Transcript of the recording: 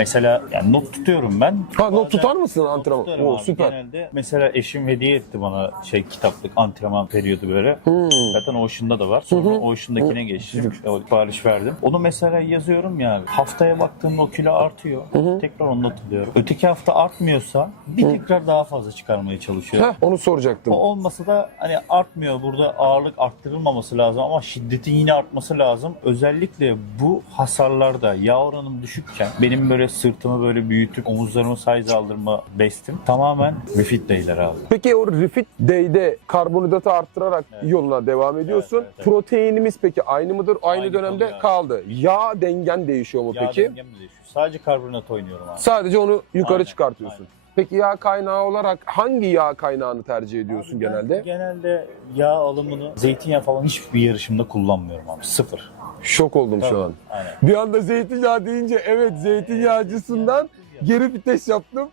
Mesela yani not tutuyorum ben. Ha not Bazen- tutar mısın antrenman? tutarım Oo abi. süper. Genelde mesela eşim hediye etti bana şey kitaplık antrenman periyodu böyle. Hmm. Zaten Ocean'da da var. Sonra Ocean'dakine geçtim. O sipariş verdim. Onu mesela yazıyorum ya. Haftaya baktığımda o kilo artıyor. Tekrar onu not alıyorum. Öteki hafta artmıyorsa bir tekrar daha fazla çıkarmaya çalışıyorum. Heh, onu soracaktım. O olmasa da hani artmıyor. Burada ağırlık arttırılmaması lazım ama şiddetin yine artması lazım. Özellikle bu hasarlarda yağ oranım düşükken benim böyle sırtımı böyle büyütüp omuzlarımı size aldırma bestim tamamen refit day'ler abi. Peki o Refit Day'de karbonhidratı arttırarak yoluna devam ediyorsun. Evet, evet, evet. Proteinimiz peki aynı mıdır? Aynı, Aynı dönemde kalıyor. kaldı. Yağ dengen değişiyor mu Yağ peki? dengem de değişiyor. Sadece karbonat oynuyorum abi. Sadece onu yukarı Aynen, çıkartıyorsun. aynen. Peki yağ kaynağı olarak hangi yağ kaynağını tercih ediyorsun Abi genelde? Genelde yağ alımını zeytinyağı falan hiçbir yarışımda kullanmıyorum abi. Sıfır. Şok oldum şu an. Aynen. Bir anda zeytinyağı deyince evet zeytinyağcısından geri vites yaptım.